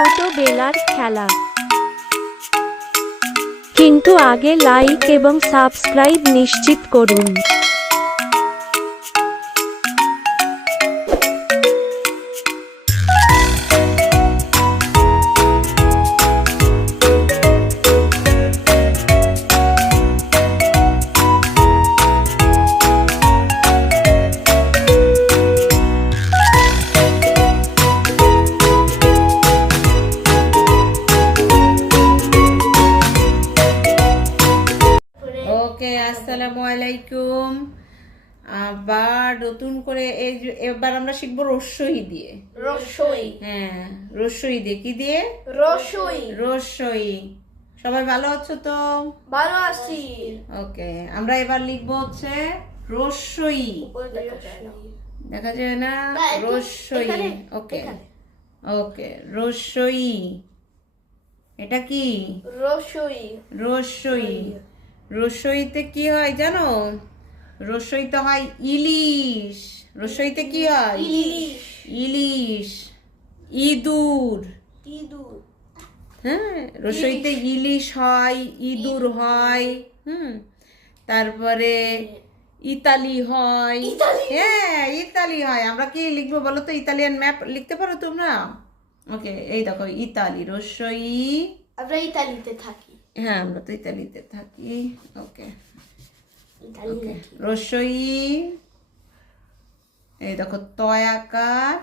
ছোটবেলার খেলা। কিন্তু আগে লাইক এবং সাবস্ক্রাইব নিশ্চিত করুন। আসসালামু আলাইকুম আবার নতুন করে এই এবার আমরা শিখব রস্যই দিয়ে। রসই। হ্যাঁ রস্যই দিয়ে কি দিয়ে? রসই। রস্যই সবাই ভালো আছো তো? ভালো আছি। ওকে আমরা এবার লিখব হচ্ছে রস্যই দেখা যায় না? এখানে, ওকে। ওকে রস্যই এটা কি? রসই। রসই। রসইতে কি হয় জানো? রসইতে হয় ইলিশ। রসইতে কি হয়? ইলিশ। ইলিশ। ইঁদুর। ইঁদুর। হ্যাঁ রসইতে ইলিশ। হয় ইঁদুর হয় হুম। তারপরে ইতালি হয়। হ্যাঁ ইতালি হয়। আমরা কি লিখব বলো তো? ইতালিয়ান ম্যাপ লিখতে পারো তোমরা? ওকে এই দেখো ইতালি। রসই আমরা ইতালিতে থাকি। হ্যাঁ আমরা তো ইতালিতে থাকি। ওকে ওকে রসই। এই দেখো তয়াকার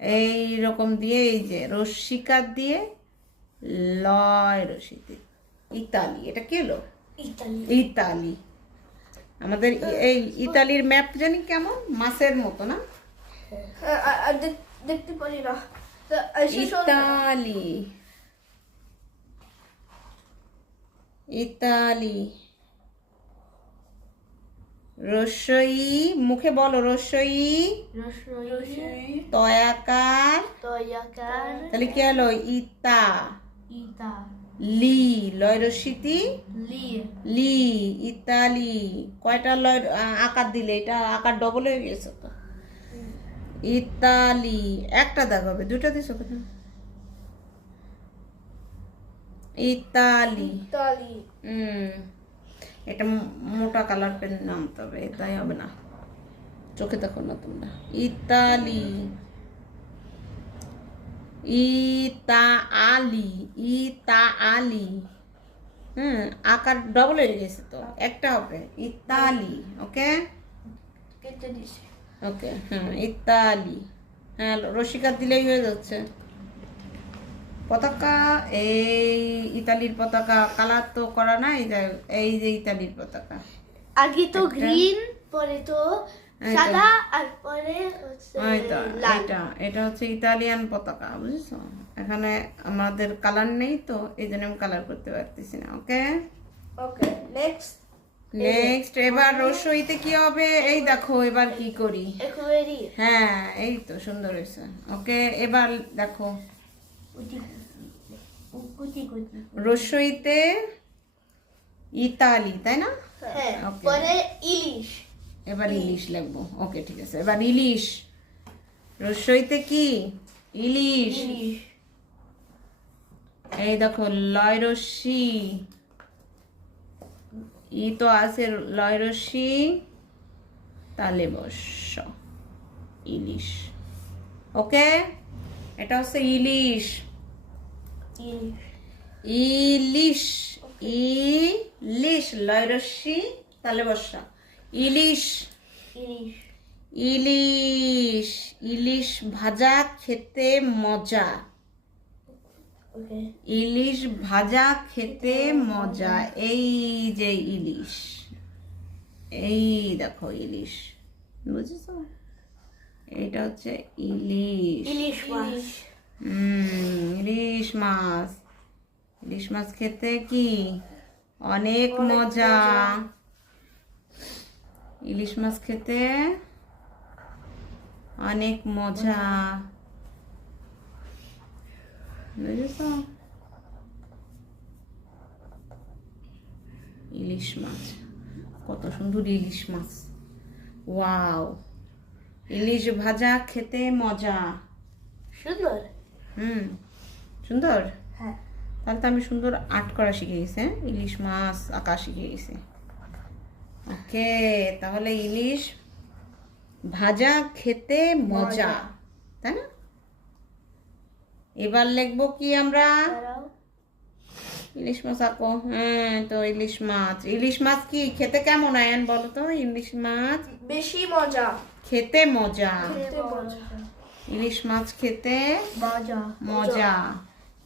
এই রকম দিয়ে এই যে রস্মিকার দিয়ে লয় রশিতে ইতালি এটা কি হলো? ইতালি। আমাদের এই ইতালির ম্যাপ জানি কেমন? মাছের মতো না? দেখ- দেখতে পারি না। ইতালি। ইতালি। রসই মুখে বলো রসই তয়াকার। তয়াকার। তাহলে কি হলো? ইতা। ইতা। লি। লয় রসিতি লি। লি ইতালি। কয়টা লয় আকার দিলে? এটা আকার ডবল হয়ে গেছে তো। ইতালি। একটা দেখাবে। দুটো দিছো কেন? ইতালি। ইতালি। হুম। এটা মোটা কালার পেন নামতে হবে তাই হবে না। চোখে দেখো না তোমরা। ইতালি। ইতা আলি ইতা আলি হুম আকার ডবল হয়ে গেছে তো। একটা হবে। ইতালি ওকে? ওকে হুম ইতালি। হ্যাঁ রসিকার দিলেই হয়ে যাচ্ছে। পতাকা এই ইতালির পতাকা কালার তো করা নাই এই যে ইতালির পতাকা। আগে তো গ্রিন পরে তো সাদা আর পরে এটা এটা হচ্ছে ইতালিয়ান পতাকা বুঝছ? এখানে আমাদের কালার নেই তো এই জন্য আমি কালার করতে পারতেছি না ওকে? ওকে নেক্সট নেক্সট এবার রসইতে কি হবে? এই দেখো এবার কি করি? হ্যাঁ এই তো সুন্দর হয়েছে ওকে? এবার দেখো রসইতে ইতালি তাই না? হ্যাঁ পরে ইলিশ। এবার ইলিশ লাগবো। ওকে ঠিক আছে। এবার ইলিশ। রসইতে কি? ইলিশ। ইলিশ। এই দেখো লয় রশ্মি ই তো আছে লয় রশ্মি তালে বস ইলিশ। ওকে এটা হচ্ছে ইলিশ। ইলিশ। ইলিশ। ইলিশ লয় তালে বসা ইলিশ। ইলিশ। ইলিশ। ইলিশ ভাজা খেতে মজা। ইলিশ ভাজা খেতে মজা। এই যে ইলিশ। এই দেখো ইলিশ। বুঝেছ? এটা হচ্ছে ইলিশ। ইলিশ। ইলিশ মাছ। ইলিশ মাছ খেতে কি? অনেক মজা। ইলিশ মাছ খেতে অনেক মজা। বুঝেছ? ইলিশ মাছ। কত সুন্দর ইলিশ মাছ। ওয়াও। ইলিশ ভাজা খেতে মজা। সুন্দর? হুম সুন্দর? হ্যাঁ। তাহলে তো আমি সুন্দর আর্ট করা শিখে গেছি হ্যাঁ? ইলিশ মাছ আঁকা শিখে গেছি। ওকে তাহলে ইলিশ ভাজা খেতে মজা তাই না? এবার লিখব কি আমরা? ইলিশ মাছ আঁকো হ্যাঁ তো ইলিশ মাছ। ইলিশ মাছ কি খেতে কেমন আয়ান বলো তো? ইলিশ মাছ বেশি মজা। খেতে মজা। খেতে মজা। ইলিশ মাছ খেতে? মজা। মজা।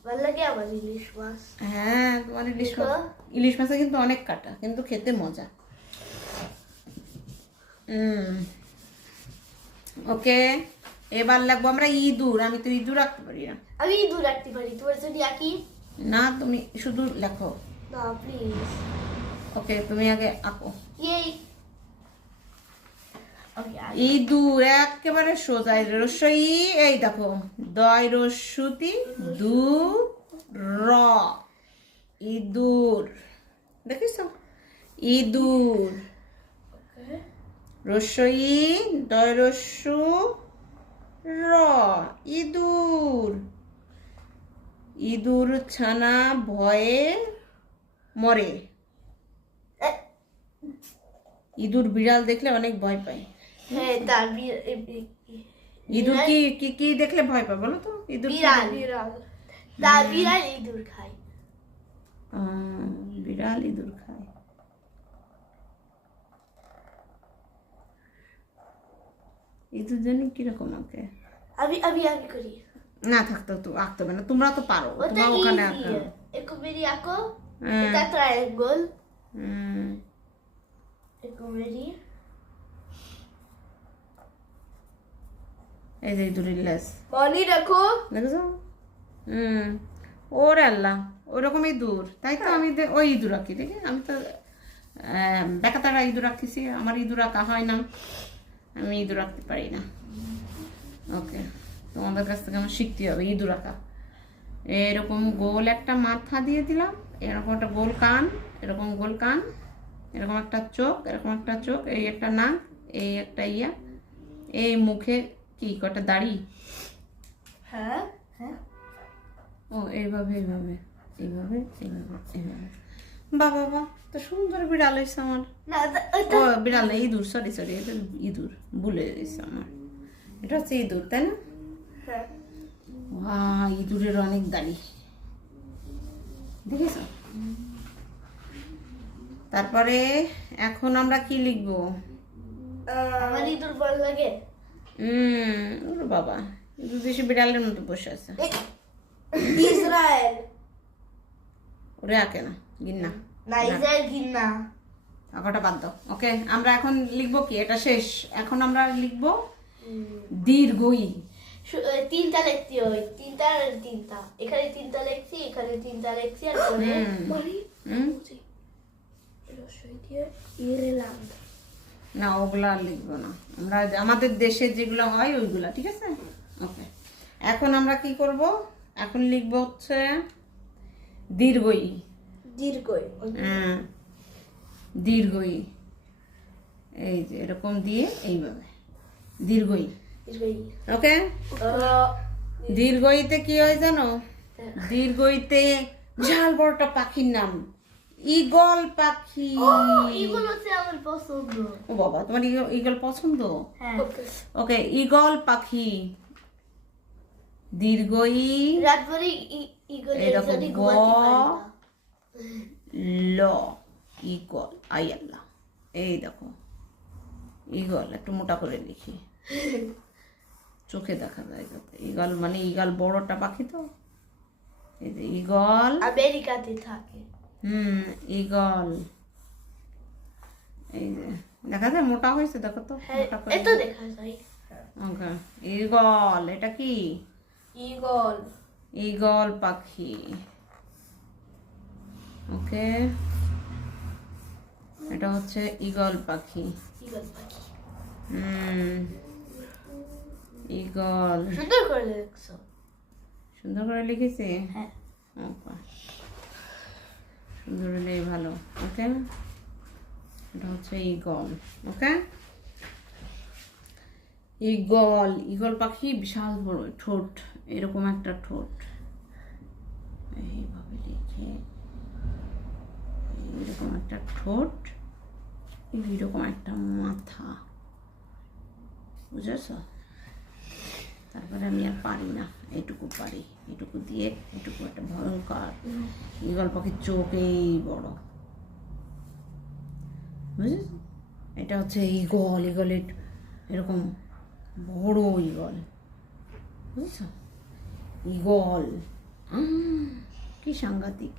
ভালো লাগে আমার ইলিশ মাছ। হ্যাঁ তোমার ইলিশ মাছ ইলিশ মাছে কিন্তু অনেক কাটা কিন্তু খেতে মজা। হুম ওকে এবার লাগবো আমরা ইঁদুর আমি তো ইঁদুর রাখতে পারি না। আমি দূর রাখতে পারি তোমার যদি আঁকি না তুমি শুধু লেখো। না প্লিজ ওকে তুমি আগে আঁকো। ওকে ইঁদুর একেবারে সোজা এই রস্যই এই দেখো দয় রস্যুতি দু র ইঁদুর। দেখিস ইঁদুর। রস্যই দয় রস্যু র ইঁদুর। ইঁদুর ছানা ভয়ে মরে। ইঁদুর বিড়াল দেখলে অনেক ভয় পায়। হ্যাঁ তার ইঁদুর কি কি কি দেখলে ভয় পায় বলো তো? ইঁদুর বিড়াল। বিড়াল? তার বিড়াল ইঁদুর খায়। বিড়াল ইঁদুর খায়। ইঁদুর জন্য কীরকম আঁকে? আমি আমি আমি করি। না থাকতো তো আঁকতে হবে না তোমরা তো পারো তোমরা ওখানে আঁকো। একটু মেরি আঁকো হ্যাঁ। এটা ট্রায়াঙ্গল হুম, মেরি এই যে ইঁদুরের লেস মনি রাখো দেখেছ? হুম। ওরে আল্লাহ ওরকম ইঁদুর। তাই তো আমি ওই ইঁদুর আঁকি দেখি। আমি তো বেকাতারা ইঁদুর আঁকিছি আমার ইঁদুর আঁকা হয় না। আমি ইঁদুর আঁকতে পারি না। ওকে তোমাদের কাছ থেকে আমার শিখতে হবে ইঁদুর আঁকা। এরকম গোল একটা মাথা দিয়ে দিলাম এরকম একটা গোল কান এরকম গোল কান এরকম একটা চোখ এরকম একটা চোখ এই একটা নাক এই একটা ইয়া এই মুখে কি কটা দাড়ি? হ্যাঁ হ্যাঁ। ও এইভাবে এইভাবে এইভাবে এইভাবে এইভাবে। বাহ বাহ তো সুন্দর বিড়াল হয়েছে আমার। না ও বিড়াল না ইঁদুর সরি সরি এটা ইঁদুর ভুলে গেছে আমার। এটা হচ্ছে ইঁদুর তাই না? হ্যাঁ। ইঁদুরের অনেক দাড়ি। দেখেছ? তারপরে এখন আমরা কি লিখব? আমার ইঁদুর ভালো লাগে। হুম ওরে বাবা ইঁদুর বিড়ালের মতো বসে আছে। ইসরায়েল। ওরে আঁকে না গিন্না। না ইসরায়েল ঘিন্না আঁকাটা বাদ দাও। ওকে আমরা এখন লিখব কি? এটা শেষ। এখন আমরা লিখব দীর্ঘই। তিনটা লিখতে হয় তিনটা আর তিনটা। এখানে তিনটা লিখছি এখানে তিনটা লিখছি আর পরে মনি হুম। রসই দিয়ে ইরেলাম না ওগুলা আর লিখব না। আমরা আমাদের দেশে যেগুলো হয় ওইগুলা ঠিক আছে? ওকে এখন আমরা কি করব? এখন লিখব হচ্ছে দীর্ঘই। দীর্ঘই। হ্যাঁ দীর্ঘই। এই যে এরকম দিয়ে এইভাবে। দীর্ঘই। ওকে দীর্ঘইতে কি হয় জানো? দীর্ঘইতে বিশাল বড়টা পাখির নাম। ঈগল পাখি। এগুলো হচ্ছে আমার পছন্দ। ও বাবা তোমার ঈগল পছন্দ? হ্যাঁ। ওকে ঈগল পাখি। দীর্ঘই রাত ভরে ইগলের এই দেখো, জন্য গ- ঘুমাতে ল ঈগল। আই আল্লাহ। এই দেখো ঈগল একটু মোটা করে লিখি। চোখে দেখা যায় ঈগল মানে ঈগল বড়টা পাখি তো? এই যে ঈগল আমেরিকাতে থাকে। হুম ঈগল। এই যে দেখা যায় মোটা হয়েছে দেখো তো হ্যাঁ মোটা দেখা যায়। ওকে ঈগল এটা কি? ইগল ঈগল পাখি। ওকে এটা হচ্ছে ঈগল পাখি। ইগল পাখি। হুম ঈগল। সুন্দর করে দেখছ সুন্দর করে লিখেছি? হ্যাঁ ওকে সুন্দর হলেই ওকে? এটা হচ্ছে ঈগল, ওকে? ঈগল ঈগল পাখি বিশাল বড়, ঠোঁট, এরকম একটা ঠোঁট। এইভাবে লিখে এরকম একটা ঠোঁট, এইরকম একটা মাথা। বুঝেছ? তারপরে আমি আর পারি না, এইটুকু পারি। এটুকু দিয়ে এটুকু একটা ভয়ঙ্কর ইগল পাখির চোখ এই বড়। বুঝেছ এটা হচ্ছে ইগল ইগলের এরকম বড় ইগল বুঝেছ? ইগল কি সাংঘাতিক।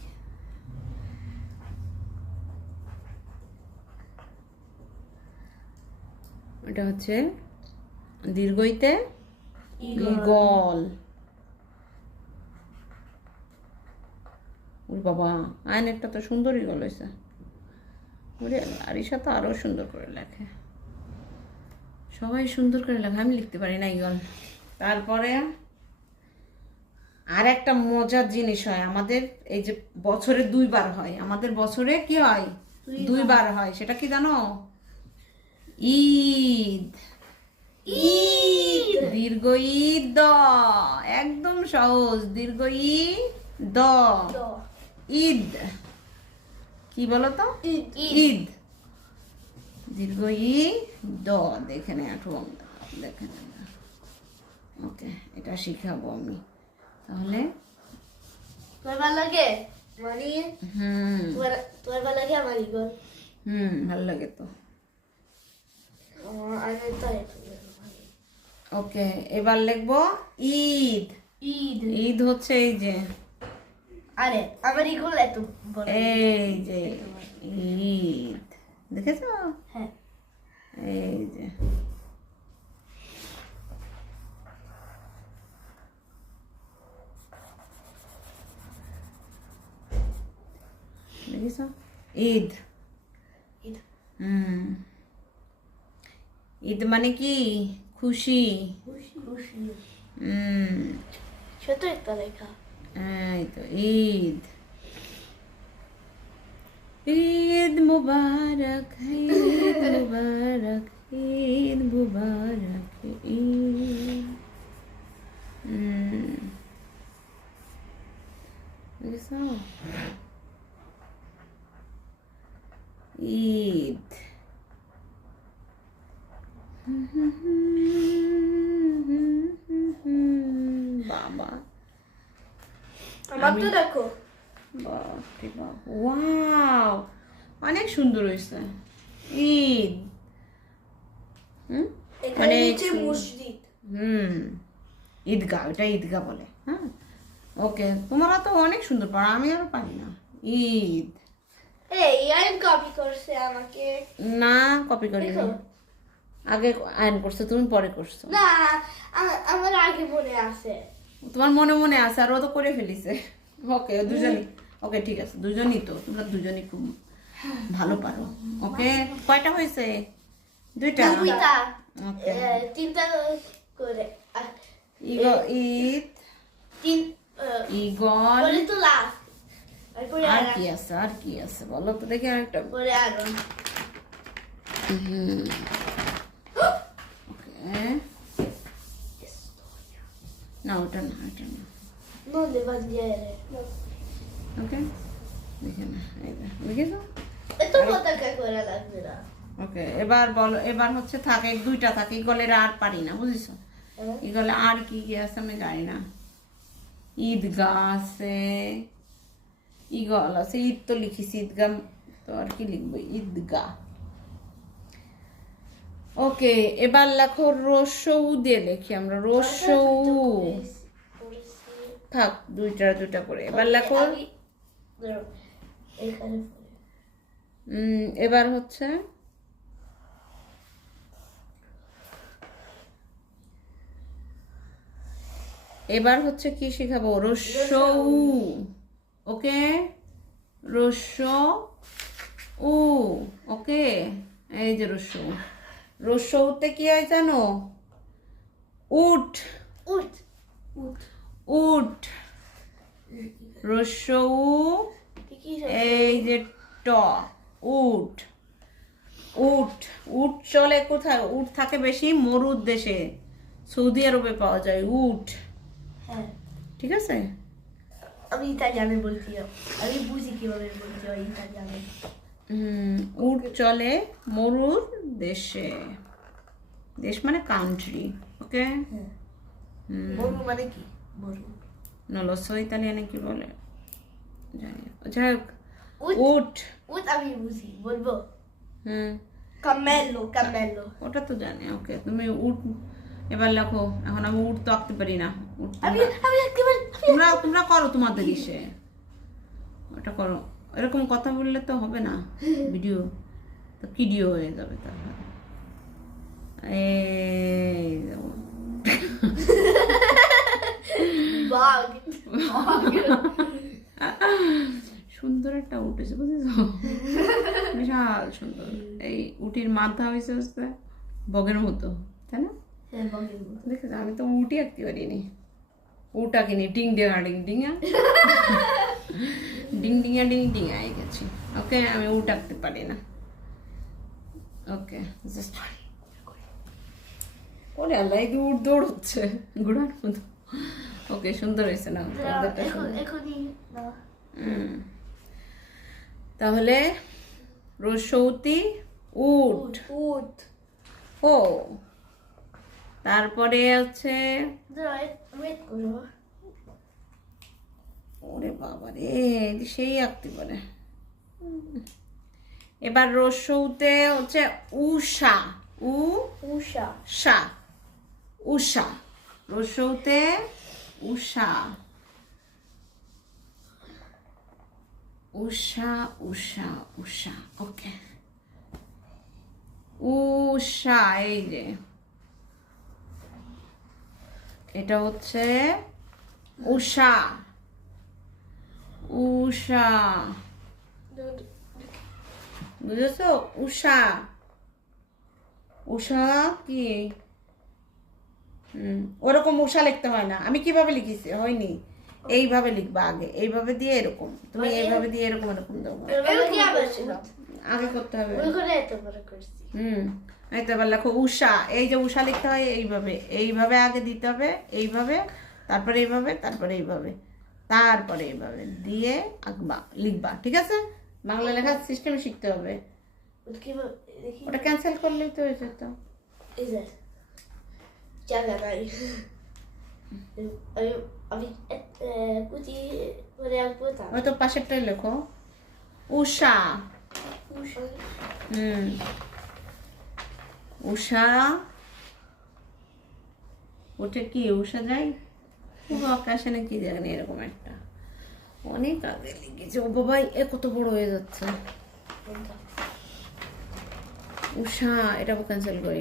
এটা হচ্ছে দীর্ঘইতে ইগল ওর বাবা আয়নেরটা তো সুন্দর ইগল হয়েছে ওরে আরিশা তো আরও সুন্দর করে লেখে। সবাই সুন্দর করে লেখে আমি লিখতে পারি না ইগল তারপরে আর একটা মজার জিনিস হয় আমাদের এই যে বছরে দুইবার হয় আমাদের বছরে কি হয়? দুইবার। হয় সেটা কি জানো? ঈদ। ঈদ। দীর্ঘ ঈদ দ একদম সহজ দীর্ঘ ই দ। ঈদ। কি বলো তো ঈদ। ঈদ। দীর্ঘ ই দ দেখে নে আঠু দেখে ওকে এটা শিখাবো আমি। তাহলে? তোর ভালো লাগে? হুম। তোর ভালো লাগে আমার ইগল হুম ভালো লাগে তো। ওকে এবার লিখব ঈদ। ঈদ। ঈদ হচ্ছে এই যে আরে আমার ইগল এত বড় এই যে ঈদ। দেখেছ? হ্যাঁ। এই যে। দেখেছ? ঈদ। ঈদ। হুম। ঈদ মানে কি? খুশি। খুশি। খুশি হুম। ছোট একটা লেখা। এই তো ঈদ ঈদ মুবারক ঈদ মুবারক ঈদ মুবারক ঈদ হুম দেখো। বাপরে বাপ ওয়াও অনেক সুন্দর হয়েছে। ঈদ। হুম। মসজিদ। হুম। ঈদগাহ এটা ঈদগাহ বলে হ্যাঁ? ওকে তোমরা তো অনেক সুন্দর পারো আমি আর পারি না। ঈদ। কপি করছে আমাকে। না কপি করি আগে আয়ন করছ তুমি পরে করছ। না আমার আগে মনে আছে। তোমার মনে মনে আছে আর ও তো করে ফেলিছে। ওকে দুজনই। ওকে ঠিক আছে দুজনই তো তোমরা দুজনই খুব ভালো পারো। ওকে কয়টা হয়েছে? দুইটা? দুইটা। তিনটা করে ইগ- তিন তো লাস্ট আর কি আছে আর কি আছে বলো তো দেখি আরেকটা। পরে ওকে। না ওটা না ওটা না। ওকে? দেখে না এই vera ওকে এবার বলো এবার হচ্ছে থাকে দুইটা থাকে ইগলের আর পারি না বুঝেছ? eh? ইগলে আর কি কি আছে আমি জানি না। ঈদগাহ আছে ইগল আছে ঈদ তো লিখিছি ঈদগাহ তো আর কি লিখব ঈদগাহ ওকে এবার লেখো রসৌ দিয়ে লিখি আমরা রসৌ। থাক দুইটা দুইটা করে। এবার লেখো। এবার হচ্ছে? এবার হচ্ছে কি শিখাবো? রস্যৌ ওকে? রস্য উ ওকে এই যে রস্য রস্যৌতে কি হয় জানো? উঠ। ut উঠ। রস্যৌ কি এই যে ট উট উট উট চলে কোথায়? উট থাকে বেশি মরুর দেশে। সৌদি আরবে পাওয়া যায় উট হ্যাঁ। ঠিক আছে? আমি ইতালিয়ানে বলছি আমি বুঝি কীভাবে বলছি ইতালিয়ানে। উট চলে মরুর দেশে। দেশ মানে কান্ট্রি ওকে হ্যাঁ। হুম। মরু মানে কি? মরু। নলসো ইতালিয়ানে কি বলে? জানি যাই হোক উট। উট। আমি বুঝি বলব? হুম। কামেলো কামেলো। ওটা তো জানি ওকে তুমি উট এবার লেখো। এখন আমি উট তো আঁকতে পারি না। তোমরা তোমরা করো তোমাদের ইসে। ওটা করো। এরকম কথা বললে তো হবে না। ভিডিও। তো ভিডিও হয়ে যাবে তারপরে। দেখো। সুন্দর একটা উঠেছে বুঝেছ? বিশাল সুন্দর। এই উটির মাথা হয়েছে হচ্ছে বগের মতো তাই না? হ্যাঁ দেখেছ? আমি তো উটি আঁকতে পারিনি। উটা কিনি ডিং ডিঙা ডিং ডিঙা ডিং ডিঙা ডিং ডিঙা হয়ে গেছি। ওকে আমি উট আঁকতে পারি না। ওকে জাস্ট ওরে আল্লাহ এই উট দৌড়চ্ছে ঘোড়ার মতো। ওকে সুন্দর হয়েছে না। তাহলে রসৌতি উট। উট ও। তারপরে আছে ওয়েট করো। ওরে বাবা রে সেই আঁকতে পারে। এবার রসৌতে হচ্ছে উষা উ উষা। সা উষা। রসৌতে উষা। উষা উষা উষা ওকে। উষা এই যে। এটা হচ্ছে উষা। উষা। বুঝেছ? উষা। উষা কি? হুম ওরকম উষা লিখতে হয় না। আমি কীভাবে লিখেছি? হয়নি। এইভাবে লিখবা আগে। এইভাবে দিয়ে এরকম। তুমি এইভাবে দিয়ে এরকম এরকম দেবো আগে করতে হবে। ওইখানে এত বড় করছি। হুম এই তো এবার লেখো উষা। এই যে উষা লিখতে হয় এইভাবে। এইভাবে আগে দিতে হবে এইভাবে তারপরে এইভাবে তারপরে এইভাবে। তারপরে এভাবে দিয়ে আঁকবা লিখবা ঠিক আছে? বাংলা লেখার সিস্টেম শিখতে হবে। ওটা ক্যান্সেল করলেই তো হয়ে যেত। তা। হয়তো পাশেরটাই লেখো। উষা। হুম। উষা। ওটা কি? উষা যাই। পুরো আকাশে নাকি জানি, এরকম একটা। অনেক আগে লিখেছে ও বাবা এ কত বড় হয়ে যাচ্ছে। উষা, এটা ক্যান্সেল করি।